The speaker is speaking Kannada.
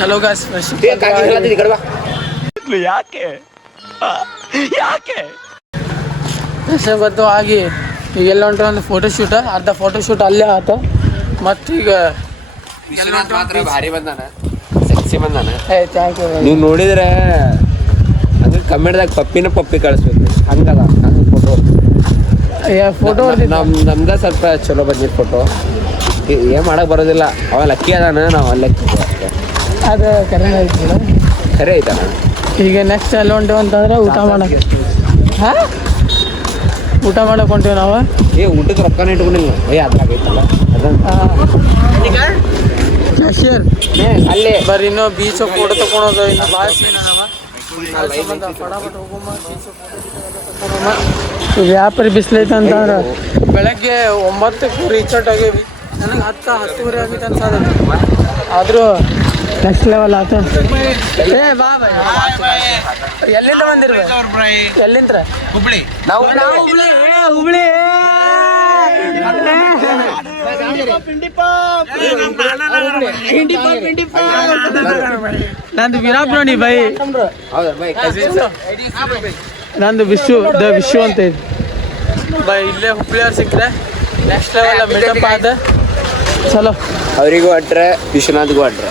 ಚಲೋ ಗಾಯ್ಸ್ ಯಾಕೆ ಗೊತ್ತು ಆಗಿ ಈಗೆಲ್ಲ ಹೊಂಟ್ರೆ ಒಂದು ಫೋಟೋಶೂಟ್ ಅರ್ಧ ಫೋಟೋಶೂಟ್ ಅಲ್ಲೇ ಆತ ಮತ್ತೀಗ ಭಾರಿ ಬಂದಾನ ಸೆಕ್ಸಿ ಬಂದಾನ ಥ್ಯಾಂಕ್ ಯು. ನೀವು ನೋಡಿದ್ರೆ ಹಂಗೆ ಕಮೆಂಟ್ದಾಗ ಪಪ್ಪಿ ಕಳಿಸ್ಬೇಕು ಹಂಗದ ನಂದು ಫೋಟೋ ನಮ್ದ ಸ್ವಲ್ಪ ಚಲೋ ಬಂದಿದ್ದು ಫೋಟೋ ಏನು ಮಾಡಕ್ಕೆ ಬರೋದಿಲ್ಲ ಅವ ಲಕ್ಕಿ ಅದಾನ ನಾವು ಲಕ್ಕಿ ಅದು ಕರೆ ಐತಿಲ್ಲ ಖರೆ ಐತಣ್ಣ. ಈಗ ನೆಕ್ಸ್ಟ್ ಎಲ್ಲ ಹೊಂಟೇವು ಅಂತಂದ್ರೆ ಊಟ ಮಾಡಕ್ಕೆ ಊಟ ಮಾಡಕ್ಕೆ ಹೊಂಟೇವು ನಾವು. ಊಟಕ್ಕೆ ರೊಕ್ಕನ ಇಟ್ಕೊಂಡಿಲ್ಲ ಅದಾಗೈತಲ್ಲ ಕ್ಯಾಶಿಯರ್ ಅಲ್ಲೇ ಬರ್ರಿ ಇನ್ನೂ ಬೀಚ್ ಫೋಟೋ ತಗೊಳೋದು ಇನ್ನು ಭಾಳ ಸೀನ್ ವ್ಯಾಪಾರಿ ಬಿಸಿಲೈತೆ ಅಂತಂದ್ರೆ ಬೆಳಗ್ಗೆ 9ಕ್ಕೆ ರೀಚಾರ್ಟ್ ಆಗೇವಿ ನನಗೆ 10-10:30 ಆಗೈತೆ ಅನ್ಸದೈತಿ ಆದರೂ ನೆಕ್ಸ್ಟ್ ಲೆವೆಲ್ ಆತ. ಏ ಬಾ ಎಲ್ಲಿಂದ ಬಂದಿರ್ಬೇಕು ಎಲ್ಲಿಂದ ಹುಬ್ಳಿ ಹುಬ್ಳಿ ನಂದು ವಿರಾಟ್ ನೋಡಿ ಬೈ ನಂದು ವಿಶ್ವ ಅಂತ ಇದೆ ಬೈ ಇಲ್ಲೇ ಹುಬ್ಳಿಯವ್ರು ಸಿಕ್ಕರೆ ನೆಕ್ಸ್ಟ್ ಲೆವೆಲ್ ಮಿಟಪ್ ಆದ ಚಲೋ ಅವರಿಗೂ ಅಟ್ರೆ ವಿಶ್ವನಾಥ್ಗೂ ಅಟ್ರೆ